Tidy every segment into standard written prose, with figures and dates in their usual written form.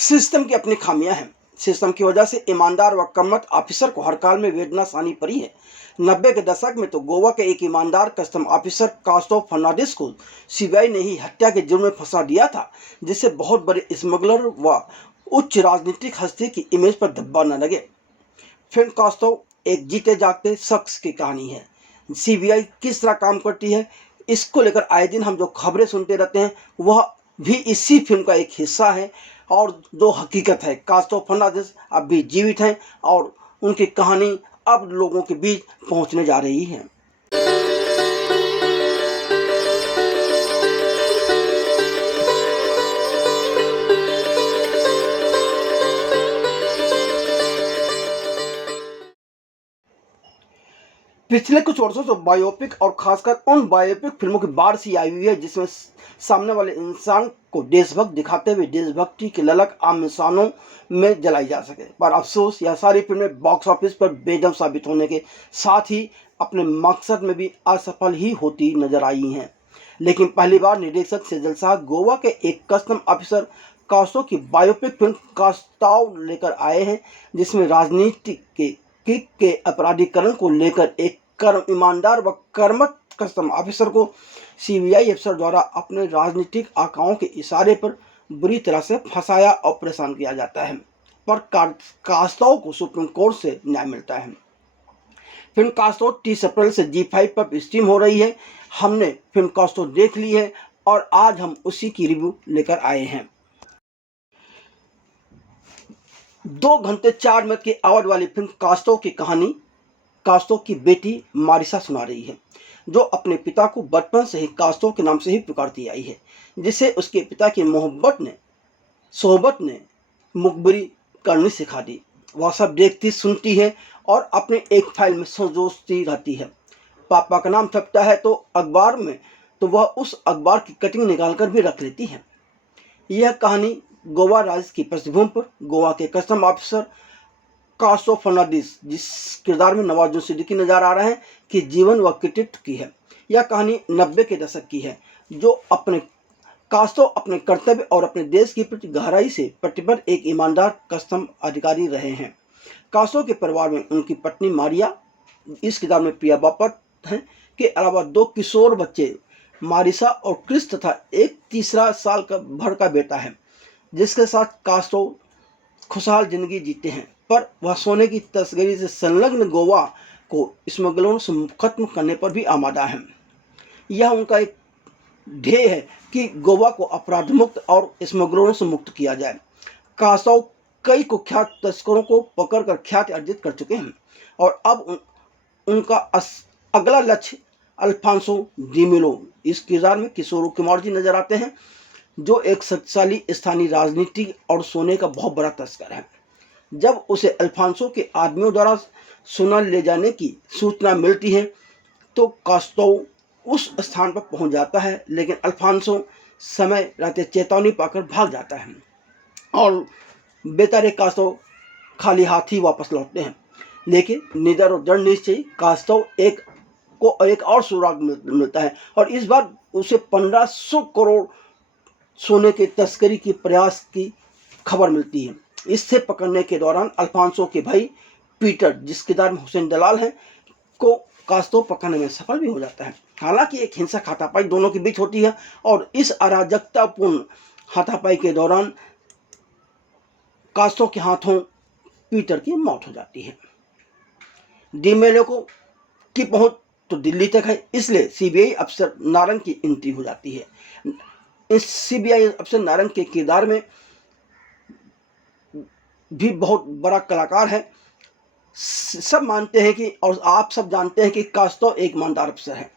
System की अपनी खामियां हैं। सिस्टम की वजह से ईमानदार व कर्मठ ऑफिसर को हर काल में वेदना सहनी पड़ी है। 90 के दशक में तो गोवा के एक ईमानदार कस्टम ऑफिसर कास्टो फर्नांडिस को सीबीआई ने ही हत्या के जुर्म में फंसा दिया था, जिससे बहुत बड़े स्मगलर व उच्च राजनीतिक हस्ती की इमेज पर धब्बा न लगे। फिल्म कास्टो एक जीते जागते शख्स की कहानी है। सीबीआई किस तरह काम करती है, इसको लेकर आए दिन हम जो खबरें सुनते रहते हैं वह भी इसी फिल्म का एक हिस्सा है। और जो हकीकत है, कास्टो फर्नांडिस अब भी जीवित हैं और उनकी कहानी अब लोगों के बीच पहुंचने जा रही है। पिछले कुछ वर्षों से बायोपिक और खासकर उन बायोपिक फिल्मों की बाढ़ सी आई हुई है जिसमें सामने वाले इंसान को देशभक्त दिखाते हुए देशभक्ति की ललक आम इंसानों में जलाई जा सके। पर अफसोस यह सारी फिल्में बॉक्स ऑफिस पर बेदम साबित होने के साथ ही अपने मकसद में भी असफल ही होती नजर आई हैं। लेकिन पहली बार निर्देशक सेजल शाह गोवा के एक कस्टम ऑफिसर कास्टो की बायोपिक फिल्म कास्टाओ लेकर आए हैं, जिसमें राजनीति के अपराधीकरण को लेकर एक ईमानदार व कर्मठ कस्टम ऑफिसर को सीबीआई अफसर द्वारा अपने राजनीतिक आकाओं के इशारे पर बुरी तरह से फंसाया और परेशान किया जाता है, पर कास्टाओ को सुप्रीम कोर्ट से न्याय मिलता है। फिल्म कास्टो 30 अप्रैल से G5 पर स्ट्रीम हो रही है। हमने फिल्म कास्टो देख ली है और आज हम उसी की रिव्यू लेकर आए हैं। 2 घंटे 4 मिनट की आवाज वाली फिल्म कास्टो की कहानी कास्टो की बेटी मारिसा सुना रही है, जो अपने पिता को बचपन से ही कास्टो के नाम से ही पुकारती आई है, जिसे उसके पिता की सोहबत ने मुखबिरी करनी सिखा दी। वह सब देखती सुनती है और अपने एक फाइल में संजोती रहती है। पापा का नाम छपता है तो अखबार में, तो वह उस अखबार की कटिंग निकालकर भी रख लेती है। यह कहानी गोवा राज्य की पृष्ठभूमि पर गोवा के कस्टम ऑफिसर कास्टो फर्नांडिस, जिस किरदार में नवाजुद्दीन सिद्दीकी नजर आ रहे हैं, कि जीवन व कृतित्व की है। यह कहानी 90 के दशक की है, जो कास्टो अपने कर्तव्य और अपने देश की प्रति गहराई से प्रतिबद्ध एक ईमानदार कस्टम अधिकारी रहे हैं। कास्टो के परिवार में उनकी पत्नी मारिया, इस किताब में प्रिया बापट हैं, के अलावा 2 किशोर बच्चे मारिसा और क्रिस तथा एक तीसरा साल भर का बेटा है, जिसके साथ कास्टो खुशहाल जिंदगी जीते हैं। पर वह सोने की तस्करी से संलग्न गोवा को स्मगलरों से खत्म करने पर भी आमादा है। यह उनका एक ध्येय है कि गोवा को अपराध मुक्त और स्मगलरों से मुक्त किया जाए। कास्टो कई कुख्यात तस्करों को पकड़कर ख्याति अर्जित कर चुके हैं और अब उनका अगला लक्ष्य अल्फांसो डी मेलो, इस किरदार में किशोर कुमार जी नजर आते हैं, जो एक शक्तिशाली स्थानीय राजनीति और सोने का बहुत बड़ा तस्कर है। जब उसे अल्फांसो के आदमियों द्वारा सोना ले जाने की सूचना मिलती है तो कास्टो उस स्थान पर पहुंच जाता है, लेकिन अल्फांसो समय रहते चेतावनी पाकर भाग जाता है और बेचारे कास्टो खाली हाथ ही वापस लौटते हैं। लेकिन निडर और दृढ़ निश्चयी कास्टो एक और सुराग मिलता है और इस बार उसे 1500 करोड़ सोने के तस्करी की प्रयास की खबर मिलती है। इससे पकड़ने के दौरान अल्फांसो के भाई पीटर, जिस किरदार में हुसैन दलाल हैं, को कास्टो पकड़ने में सफल भी हो जाता है। हालांकि एक हिंसक हाथापाई दोनों के बीच होती है और इस अराजकतापूर्ण हाथापाई के दौरान कास्टो के हाथों पीटर की मौत हो जाती है। डी मेलो की पहुंच तो दिल्ली तक है, इसलिए सीबीआई अफसर नारंग की एंट्री हो जाती है। इस सीबीआई अफसर नारंग के किरदार में भी बहुत बड़ा कलाकार है। सब मानते हैं कि, और आप सब जानते हैं कि कास्टो एक ईमानदार अफसर है।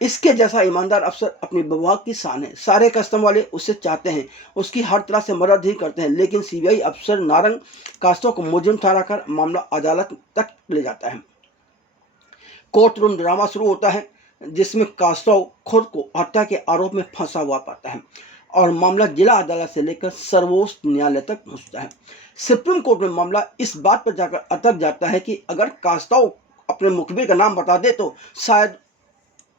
इसके जैसा ईमानदार अफसर अपने विभाग की शान है। सारे कस्टम वाले उससे चाहते हैं, उसकी हर तरह से मदद ही करते हैं, लेकिन सीबीआई अफसर नारंग कास्टो को मुजरिम ठहराकर मामला अदालत तक ले जाता है। कोर्ट रूम ड्रामा शुरू होता है, जिसमें कास्टो खुद को हत्या के आरोप में फंसा हुआ पाता है और मामला जिला अदालत से लेकर सर्वोच्च न्यायालय तक पहुंचता है। सुप्रीम कोर्ट में मामला इस बात पर जाकर अटक जाता है कि अगर कास्टो अपने मुखबिर का नाम बता दे तो शायद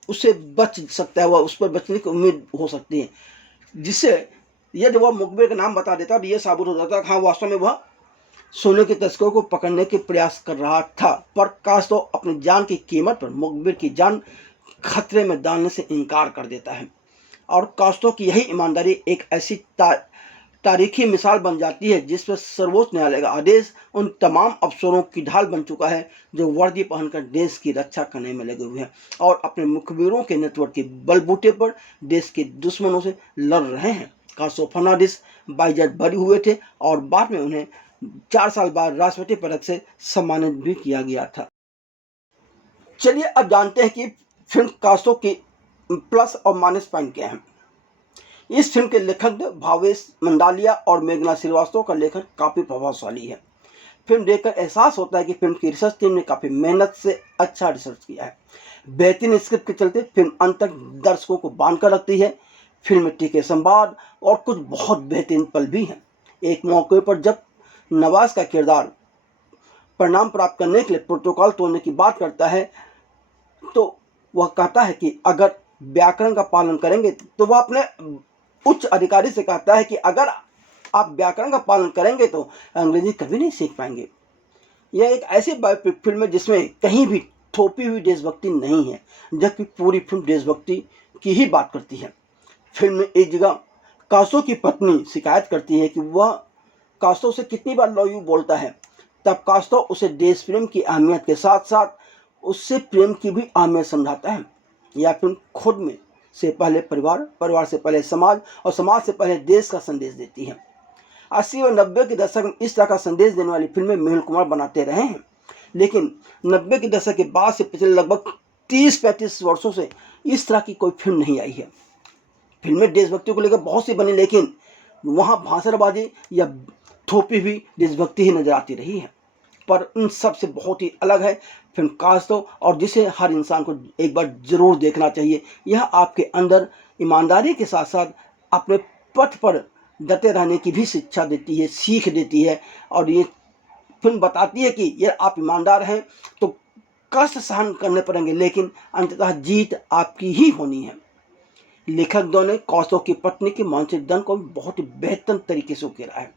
उसे बच सकता है, वह उस पर बचने की उम्मीद हो सकती है, जिससे यदि वह मुखबिर का नाम बता देता तो ये साबित हो जाता हाँ वास्तव में वह सोने के तस्करों को पकड़ने के प्रयास कर रहा था। पर कास्ट्रो अपनी जान की कीमत पर मुखबिर की जान खतरे में डालने से इनकार कर देता है और कास्ट्रो की यही ईमानदारी एक ऐसी तारीखी मिसाल बन जाती है जिस पर सर्वोच्च न्यायालय का आदेश उन तमाम अफसरों की ढाल बन चुका है जो वर्दी पहनकर देश की रक्षा करने में लगे हुए हैं और अपने मुखबिरों के नेटवर्क के बलबूते पर देश के दुश्मनों से लड़ रहे हैं। कास्ट्रो फर्नांडिस बाइज्जत बरी हुए थे और बाद में उन्हें 4 साल बाद राष्ट्रपति पदक से सम्मानित भी किया गया था। चलिए अब जानते हैं कि फिल्म कास्ट्रो के प्लस और माइनस पॉइंट क्या हैं। इस फिल्म के लेखक भावेश मंडालिया और मेघना श्रीवास्तव का लेखन काफ़ी प्रभावशाली है। फिल्म देखकर एहसास होता है कि फिल्म की रिसर्च टीम ने काफ़ी मेहनत से अच्छा रिसर्च किया है। बेहतरीन स्क्रिप्ट के चलते फिल्म अंत तक दर्शकों को बांध कर रखती है। फिल्म में टीके संवाद और कुछ बहुत बेहतरीन पल भी हैं। एक मौके पर जब नवाज का किरदार परिणाम प्राप्त करने के लिए प्रोटोकॉल तोड़ने की बात करता है तो वह कहता है कि अगर व्याकरण का पालन करेंगे तो वह अपने उच्च अधिकारी से कहता है कि अगर आप व्याकरण का पालन करेंगे तो अंग्रेजी कभी नहीं सीख पाएंगे। यह एक ऐसी बायोपिक फिल्म है जिसमें कहीं भी थोपी हुई देशभक्ति नहीं है, जबकि पूरी फिल्म देशभक्ति की ही बात करती है। फिल्म में एक जगह कास्ट्रो की पत्नी शिकायत करती है कि वह कास्ट्रो से कितनी बार लव यू बोलता है, तब कास्ट्रो उसे देश प्रेम की अहमियत के साथ साथ उससे प्रेम की भी अहमियत समझाता है। यह फिल्म खुद में से पहले परिवार, परिवार से पहले समाज और समाज से पहले देश का संदेश देती है। 80 और 90 के दशक में इस तरह का संदेश देने वाली फिल्में मेहुल कुमार बनाते रहे हैं, लेकिन 90 के दशक के बाद से पिछले लगभग 30-35 वर्षों से इस तरह की कोई फिल्म नहीं आई है। फिल्में देशभक्ति को लेकर बहुत सी बनी, लेकिन वहाँ भाषणबाजी या थोपी हुई देशभक्ति ही नजर आती रही है। पर इन सब से बहुत ही अलग है फिल्म कास्ट्रो, और जिसे हर इंसान को एक बार जरूर देखना चाहिए। यह आपके अंदर ईमानदारी के साथ साथ अपने पथ पर डटे रहने की भी शिक्षा देती है, सीख देती है। और ये फिल्म बताती है कि ये आप ईमानदार हैं तो कष्ट सहन करने पड़ेंगे, लेकिन अंततः जीत आपकी ही होनी है। लेखक दो ने कास्ट्रो की पत्नी के मानसिक दंड को बहुत ही बेहतर तरीके से उकेरा है,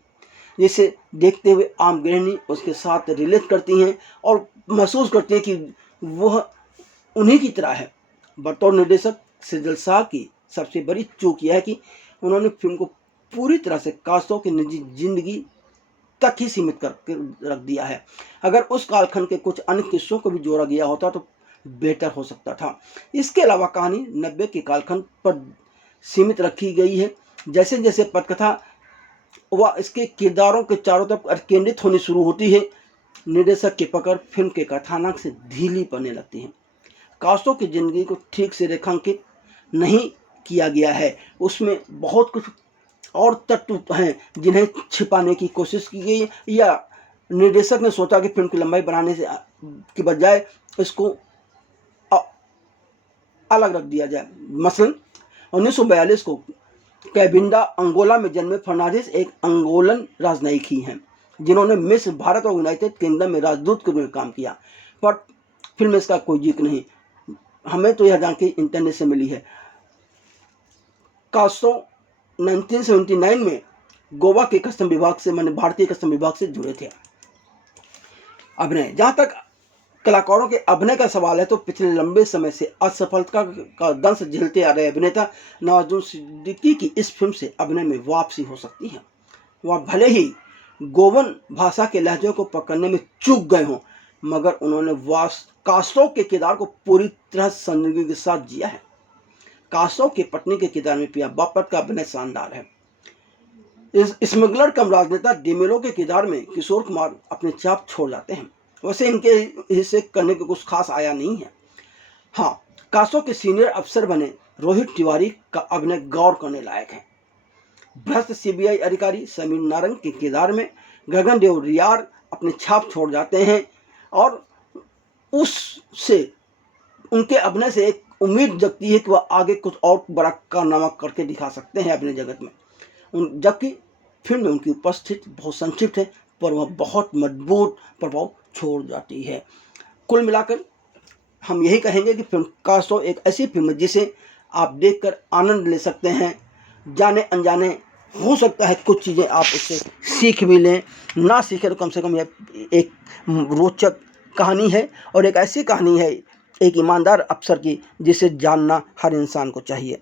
जिसे देखते हुए आम गृहिणी उसके साथ रिलेट करती हैं और महसूस करती हैं कि वह उन्हीं की तरह है। बतौर निर्देशक सेजल शाह की सबसे बड़ी चूक यह है कि उन्होंने फिल्म को पूरी तरह से कास्ट्रो की निजी जिंदगी तक ही सीमित कर रख दिया है। अगर उस कालखंड के कुछ अन्य किस्सों को भी जोड़ा गया होता तो बेहतर हो सकता था। इसके अलावा कहानी 90 के कालखंड पर सीमित रखी गई है। जैसे जैसे पटकथा वह इसके किरदारों के चारों तरफ केंद्रित होनी शुरू होती है, निर्देशक की पकड़ फिल्म के कथानक से ढीली पड़ने लगती है। कास्ट्रो की जिंदगी को ठीक से रेखांकित नहीं किया गया है, उसमें बहुत कुछ और तत्व हैं जिन्हें छिपाने की कोशिश की गई है, या निर्देशक ने सोचा कि फिल्म की लंबाई बढ़ाने से के बजाय इसको अलग रख दिया जाए। मसलन 1942 को कैबिंडा अंगोला में जन्मे फर्नांडिस एक अंगोलन राजनयिक ही हैं जिन्होंने मिस्र, भारत और यूनाइटेड किंगडम में राजदूत के रूप में काम किया, पर फिल्म में इसका कोई जिक्र नहीं। हमें तो यह जानकारी इंटरनेट से मिली है। कास्ट्रो 1979 में गोवा के कस्टम विभाग से, माने भारतीय कस्टम विभाग से जुड़े थे। अभिनय, जहाँ तक कलाकारों के अभिनय का सवाल है तो पिछले लंबे समय से असफलता का दंश झेलते आ रहे अभिनेता नवाजुद्दीन सिद्दीकी की इस फिल्म से अभिनय में वापसी हो सकती है। वह भले ही गोवन भाषा के लहजों को पकड़ने में चूक गए हों, मगर उन्होंने कास्ट्रो के किरदार को पूरी तरह संजीदगी के साथ जिया है। कास्ट्रो की पत्नी के किरदार में पिया बापट का अभिनय शानदार है। इस स्मगलर कम राजनेता डिमेलो के किरदार में किशोर कुमार अपने छाप छोड़ जाते हैं। वैसे इनके हिस्से करने के कुछ खास आया नहीं है। हाँ, कास्ट्रो के सीनियर अफसर बने रोहित तिवारी का अभिनय गौर करने लायक है। भ्रष्ट सीबीआई अधिकारी समीर नारंग के किरदार में गगनदेव रियार अपने छाप छोड़ जाते हैं और उससे उनके अभिनय से एक उम्मीद जगती है कि वह आगे कुछ और बड़ा कारनामा करके दिखा सकते हैं अभिनय जगत में। जबकि फिल्म में उनकी उपस्थिति बहुत संक्षिप्त है, पर वह बहुत मजबूत प्रभाव छोड़ जाती है। कुल मिलाकर हम यही कहेंगे कि फिल्म कास्ट्रो एक ऐसी फिल्म है जिसे आप देखकर आनंद ले सकते हैं। जाने अनजाने हो सकता है कुछ चीज़ें आप उससे सीख भी लें, ना सीखें तो कम से कम यह एक रोचक कहानी है और एक ऐसी कहानी है एक ईमानदार अफ़सर की जिसे जानना हर इंसान को चाहिए।